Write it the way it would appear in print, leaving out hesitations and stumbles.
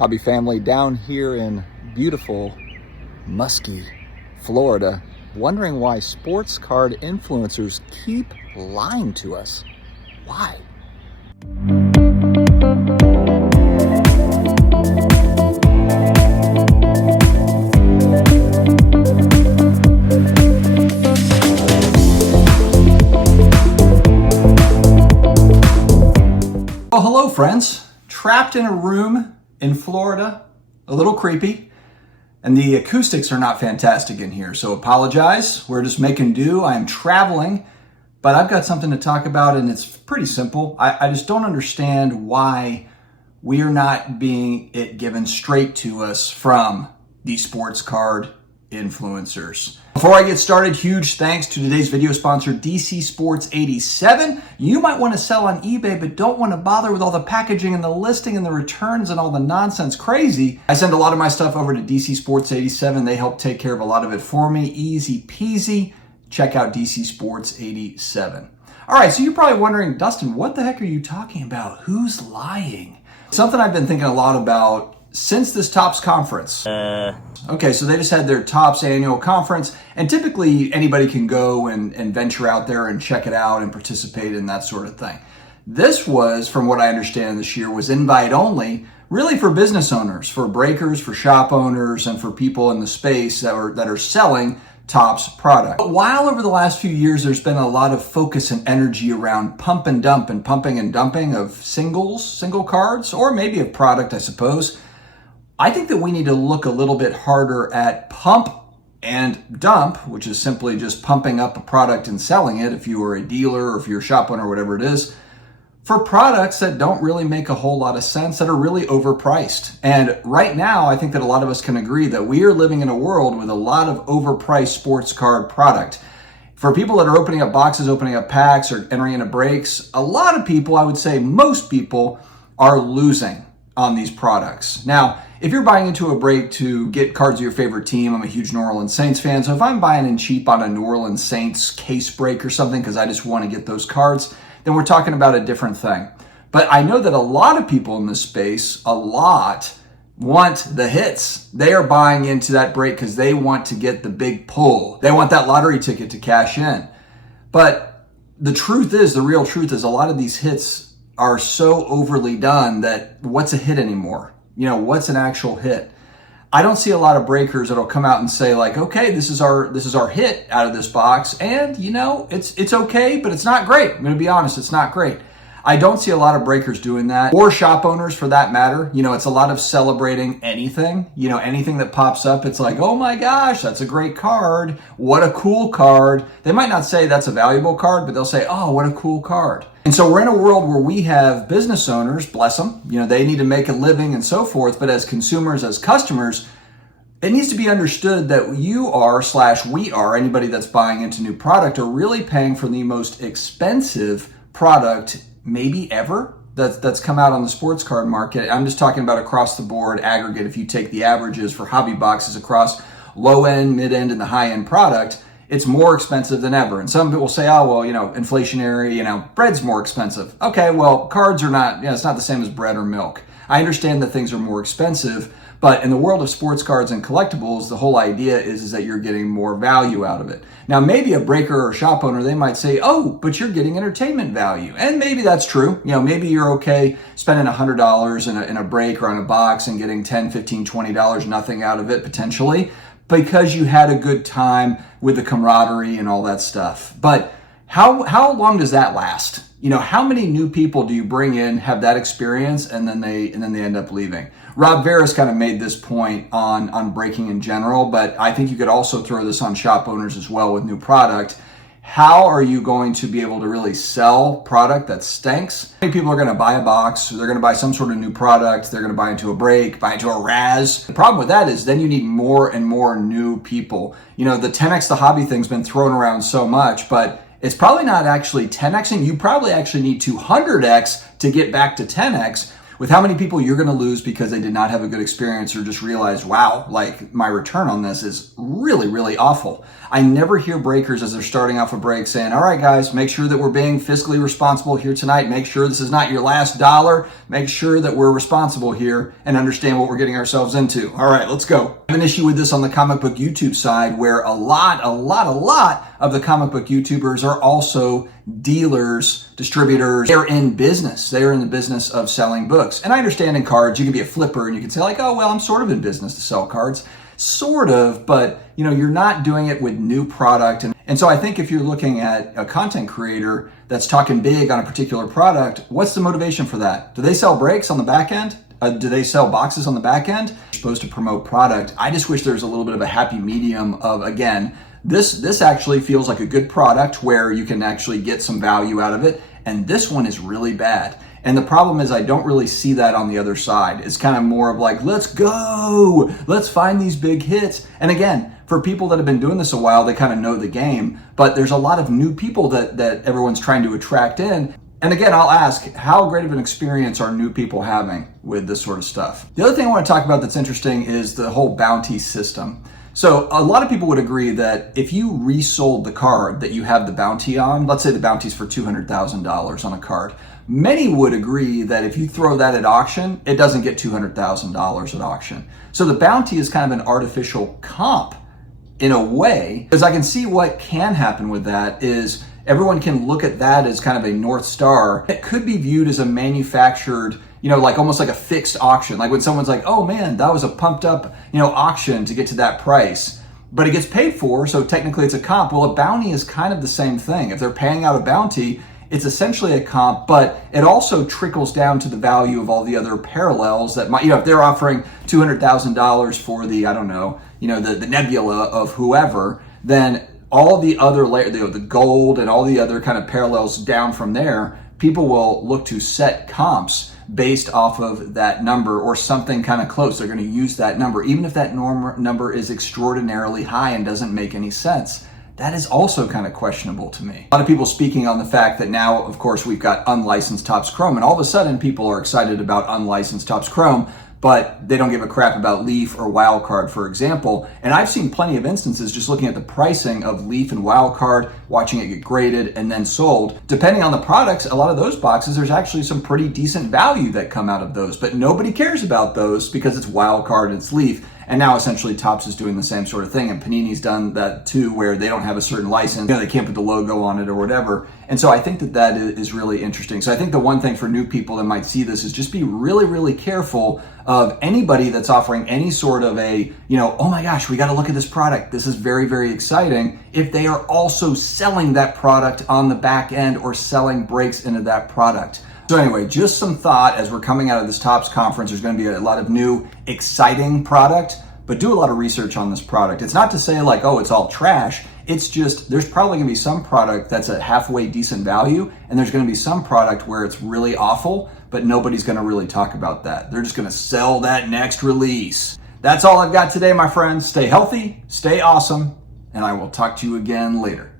hobby family down here in beautiful, musky Florida, wondering why sports card influencers keep lying to us. Why? Well, hello friends. Trapped in a room in Florida, a little creepy, and the acoustics are not fantastic in here, so apologize. We're just making do. I am traveling, but I've got something to talk about, and it's pretty simple. I just don't understand why we are not being it given straight to us from the sports card influencers. Before I get started, huge thanks to today's video sponsor, DC Sports 87. You might want to sell on eBay, but don't want to bother with all the packaging and the listing and the returns and all the nonsense crazy. I send a lot of my stuff over to DC Sports 87. They help take care of a lot of it for me. Easy peasy. Check out DC Sports 87. All right, so you're probably wondering, Dustin, what the heck are you talking about? Who's lying? Something I've been thinking a lot about since this Topps conference. Okay, so they just had their Topps annual conference, and typically anybody can go and venture out there and check it out and participate in that sort of thing. This was, from what I understand this year, was invite only, really for business owners, for breakers, for shop owners, and for people in the space that are selling Topps product. But while over the last few years there's been a lot of focus and energy around pump and dump and pumping and dumping of single cards, or maybe of product, I suppose, I think that we need to look a little bit harder at pump and dump, which is simply just pumping up a product and selling it if you are a dealer or if you're a shop owner or whatever it is, for products that don't really make a whole lot of sense, that are really overpriced. And right now, I think that a lot of us can agree that we are living in a world with a lot of overpriced sports card product. For people that are opening up boxes, opening up packs, or entering into breaks, a lot of people, I would say most people, are losing on these products. Now, if you're buying into a break to get cards of your favorite team, I'm a huge New Orleans Saints fan, so if I'm buying in cheap on a New Orleans Saints case break or something because I just want to get those cards, then we're talking about a different thing. But I know that a lot of people in this space, want the hits. They are buying into that break because they want to get the big pull. They want that lottery ticket to cash in. But the truth is, the real truth is, a lot of these hits are so overly done that what's a hit anymore? You know, what's an actual hit? I don't see a lot of breakers that'll come out and say like, okay, this is our hit out of this box, and you know, it's okay, but it's not great. I'm gonna be honest, it's not great. I don't see a lot of breakers doing that, or shop owners for that matter. You know, it's a lot of celebrating anything. You know, anything that pops up, it's like, oh my gosh, that's a great card. What a cool card. They might not say that's a valuable card, but they'll say, oh, what a cool card. And so we're in a world where we have business owners, bless them, you know, they need to make a living and so forth, but as consumers, as customers, it needs to be understood that you are, / we are, anybody that's buying into new product, are really paying for the most expensive product maybe ever that's come out on the sports card market. I'm just talking about across the board aggregate. If you take the averages for hobby boxes across low end, mid end, and the high end product, it's more expensive than ever. And some people say, oh, well, you know, inflationary, you know, bread's more expensive. Okay, well, cards are not, you know, it's not the same as bread or milk. I understand that things are more expensive, but in the world of sports cards and collectibles, the whole idea is that you're getting more value out of it. Now, maybe a breaker or a shop owner, they might say, oh, but you're getting entertainment value. And maybe that's true. You know, maybe you're okay spending $100 in a break or on a box and getting $10, $15, $20, nothing out of it potentially, because you had a good time with the camaraderie and all that stuff. But how long does that last? You know, how many new people do you bring in, have that experience, and then they end up leaving? Rob Veras kind of made this point on breaking in general, but I think you could also throw this on shop owners as well with new product. How are you going to be able to really sell product that stinks? Many people are going to buy a box, they're going to buy some sort of new product, they're going to buy into a break, buy into a Raz. The problem with that is then you need more and more new people. You know, the 10x the hobby thing's been thrown around so much, but it's probably not actually 10xing. You probably actually need 200x to get back to 10x. with how many people you're going to lose because they did not have a good experience or just realized, wow, like my return on this is really, really awful. I never hear breakers as they're starting off a break saying, all right, guys, make sure that we're being fiscally responsible here tonight. Make sure this is not your last dollar. Make sure that we're responsible here and understand what we're getting ourselves into. All right, let's go. I have an issue with this on the comic book YouTube side where a lot of the comic book YouTubers are also dealers, distributors. They're in business. They're in the business of selling books. And I understand in cards, you can be a flipper and you can say like, oh, well, I'm sort of in business to sell cards. Sort of, but you're not doing it with new product. And so I think if you're looking at a content creator that's talking big on a particular product, what's the motivation for that? Do they sell brakes on the back end? Do they sell boxes on the back end? You're supposed to promote product. I just wish there was a little bit of a happy medium of, again, this actually feels like a good product where you can actually get some value out of it. And this one is really bad. And the problem is I don't really see that on the other side. It's kind of more of like, let's go, let's find these big hits. And again, for people that have been doing this a while, they kind of know the game, but there's a lot of new people that everyone's trying to attract in. And again, I'll ask, how great of an experience are new people having with this sort of stuff? The other thing I want to talk about that's interesting is the whole bounty system. So a lot of people would agree that if you resold the card that you have the bounty on, let's say the bounty's for $200,000 on a card, many would agree that if you throw that at auction, it doesn't get $200,000 at auction. So the bounty is kind of an artificial comp in a way, because I can see what can happen with that is everyone can look at that as kind of a North Star. It could be viewed as a manufactured, like almost like a fixed auction. Like when someone's like, oh man, that was a pumped up, auction to get to that price, but it gets paid for. So technically it's a comp. Well, a bounty is kind of the same thing. If they're paying out a bounty, it's essentially a comp, but it also trickles down to the value of all the other parallels that might, if they're offering $200,000 for the, I don't know, the nebula of whoever, then all the other layer, the gold and all the other kind of parallels down from there, people will look to set comps based off of that number or something kind of close. They're going to use that number, even if that number is extraordinarily high and doesn't make any sense. That is also kind of questionable to me. A lot of people speaking on the fact that now, of course, we've got unlicensed Topps Chrome, and all of a sudden people are excited about unlicensed Topps Chrome, but they don't give a crap about Leaf or Wildcard, for example. And I've seen plenty of instances just looking at the pricing of Leaf and Wildcard, watching it get graded and then sold. Depending on the products, a lot of those boxes, there's actually some pretty decent value that come out of those, but nobody cares about those because it's Wildcard and it's Leaf. And now essentially Topps is doing the same sort of thing, and Panini's done that too, where they don't have a certain license, they can't put the logo on it or whatever. And so I think that is really interesting. So I think the one thing for new people that might see this is just be really, really careful of anybody that's offering any sort of a, oh my gosh, we got to look at this product. This is very, very exciting. If they are also selling that product on the back end or selling breaks into that product. So anyway, just some thought as we're coming out of this Topps conference. There's going to be a lot of new, exciting product, but do a lot of research on this product. It's not to say like, oh, it's all trash. It's just, there's probably going to be some product that's a halfway decent value, and there's going to be some product where it's really awful, but nobody's going to really talk about that. They're just going to sell that next release. That's all I've got today, my friends. Stay healthy, stay awesome, and I will talk to you again later.